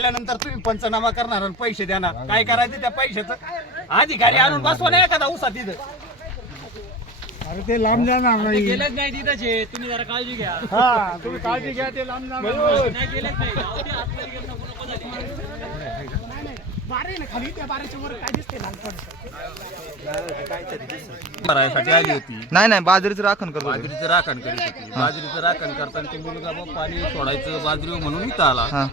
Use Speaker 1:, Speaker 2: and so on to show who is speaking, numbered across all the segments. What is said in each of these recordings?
Speaker 1: तुम्ही पंचनामा करणार आणि पैसे देणार काय करायचं त्या पैशाच अधिकारी आणून बसवा नाही एखादा उसा तिथं अरे ते लांब जाणार
Speaker 2: गेलच नाही तिथे तुम्ही जरा काळजी घ्या हा तुम्ही काळजी घ्या ते लांब
Speaker 1: नाही
Speaker 3: नाही नाही बाजरीचं राखण राखण राखण करताना ते मुलगा पाणी सोडायचं बाजरी म्हणून इथं आला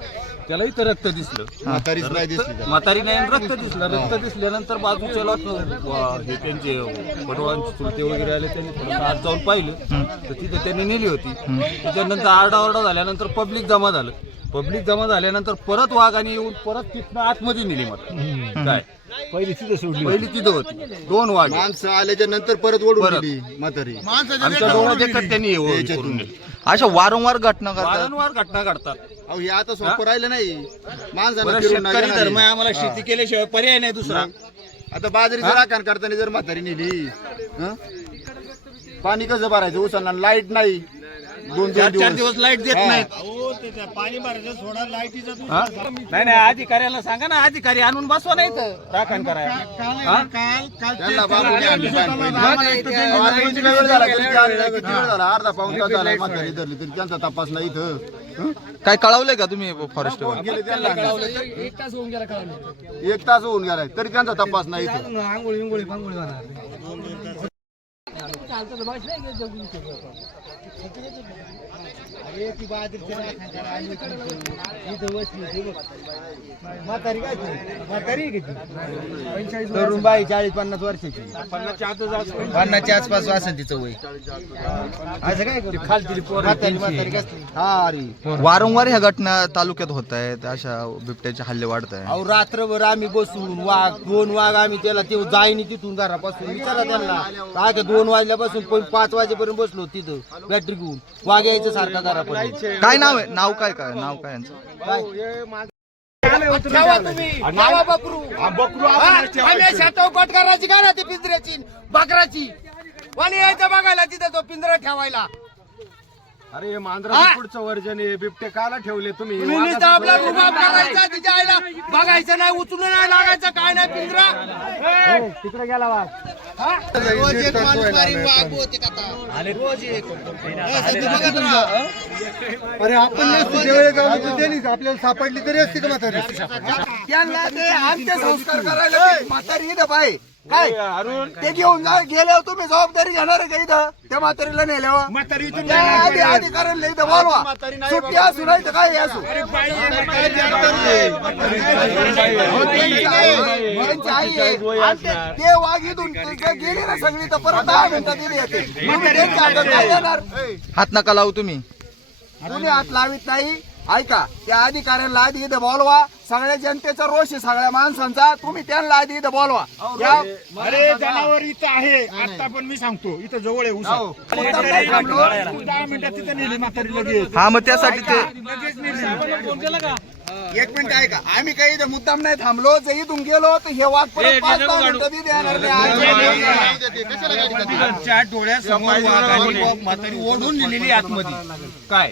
Speaker 3: त्याला इथं रक्त दिसलं
Speaker 1: म्हातारी
Speaker 3: नाही रक्त दिसलं रक्त दिसल्यानंतर लोक हे त्यांचे बरुवाचे वगैरे आले त्यांनी मार्ग जाऊन पाहिलं तर तिथं त्यांनी नेली होती त्याच्यानंतर आरडाओरडा झाल्यानंतर पब्लिक जमा झालं पब्लिक जमा झाल्यानंतर परत वाघ आणि येऊन परत तिथनं
Speaker 1: आतमध्ये
Speaker 3: तिथं दोन वाघ
Speaker 1: माणसं आल्याच्या नंतर परत
Speaker 3: ओढून घटना वारंवार घटना
Speaker 1: घडतात सोपं राहिलं नाही
Speaker 3: माणसाने आम्हाला शेती केल्याशिवाय पर्याय नाही दुसरा
Speaker 1: आता बाजरी आकार करताना जर म्हातारी नेली पाणी कसं भरायचं उचलणार लाईट नाही
Speaker 3: दोन चार दिवस लाईट देत नाही
Speaker 2: नाही
Speaker 1: नाही अधिकाऱ्याला सांगा ना अधिकारी आणून बसवा नाही राखण त्यांचा तपास नाही
Speaker 3: काय कळवलंय का तुम्ही फॉरेस्ट
Speaker 2: एक तास होऊन गेला
Speaker 1: एक तास होऊन गेलाय तरी त्यांचा तपास
Speaker 2: नाही तरुण तरुणबाई
Speaker 3: चाळीस पन्नास वर्षाची
Speaker 2: पन्नासच्या
Speaker 3: आसपास वासन तिचं वय
Speaker 1: असं काय खालती
Speaker 3: वारंवार ह्या घटना तालुक्यात होत आहेत अशा बिबट्याचे हल्ले वाढत आहे
Speaker 1: रात्रभर आम्ही बसून वाघ दोन वाघ आम्ही त्याला ते जाईनी तिथून घरापासून विचारा त्यांना काय दोन वाजल्यापासून पाच वाजेपर्यंत बसलो तिथं बॅटरी घेऊन वाघ यायचं सारखा घरापासून
Speaker 3: काय नाव काय काय नाव काय
Speaker 2: काय बकराची बघायला तिथे तो पिंजरा ठेवायला
Speaker 1: अरे मांजरा पुढचं वर्जन हे बिबटे काय ठेवले तुम्ही
Speaker 2: बघायचं नाही उचलून नाही लागायचं काय नाही पिंजरा
Speaker 1: तिकडे गेला
Speaker 2: अरे आपण देवळे
Speaker 1: गाव त्यांनीच आपल्याला सापडली तरी असते का
Speaker 2: म्हातारी आमचे संस्कार करायला म्हातारी येत बाई काय अरुण ते घेऊन जा गेल्या तुम्ही जबाबदारी घेणार आहे काही दहा त्या म्हातारीला नेल्यावा म्हातारी अधिकारी नाही तर बोलवा सुट्टी असू नाही तर काय असू ते वाघेतून गेली ना सगळी तर परत दहा मिनिटं दिली येते
Speaker 3: हात नका लावू तुम्ही
Speaker 2: तुम्ही हात लावित नाही ऐका त्या अधिकाऱ्यांना इथं बोलवा सगळ्या जनतेचा रोष आहे सगळ्या माणसांचा तुम्ही त्यांना इथं बोलवा
Speaker 1: अरे जनावर इथं आहे आता पण मी सांगतो इथं
Speaker 2: उसावाती
Speaker 3: हा मग त्यासाठी
Speaker 2: एक मिनिट ऐका आम्ही काही मुद्दाम ना नाही थांबलो इथून गेलो तर हे
Speaker 1: वागतो ओढून
Speaker 3: काय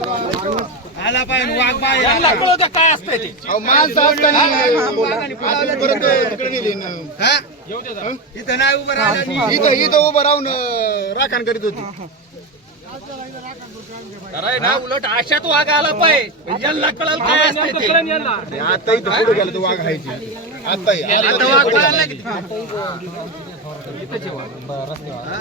Speaker 2: आला पाय वाघ इथं नाही
Speaker 1: उभं उभं राहून राखण करीत होती
Speaker 2: उलट अशात वाघ आला पाय लकडा काय असत आता वाघ